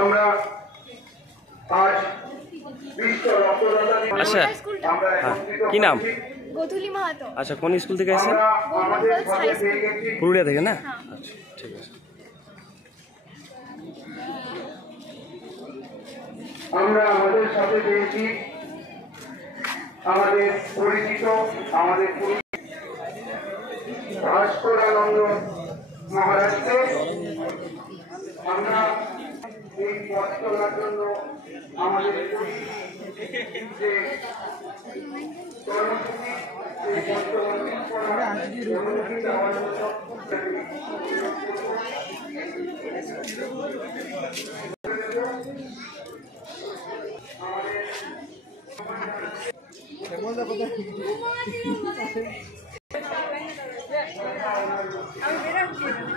আমরা আজ বিশ্ব রক্তদাতা দিবস। আচ্ছা, কি নাম? গোধূলি মাহাতো। আচ্ছা, কোন স্কুল থেকে এসেছেন? পুরুলিয়া থেকে না? আচ্ছা, ঠিক আছে। আমরা আমাদের সাথে পেয়েছি আমাদের পরিচিত ভাস্করানন্দ মহারাজকে। আমরা এই পথ চলার জন্য আমাদের যে কর্মসূচি সেই অনুমতি দেওয়ার জন্য আমি বেরোচ্ছি।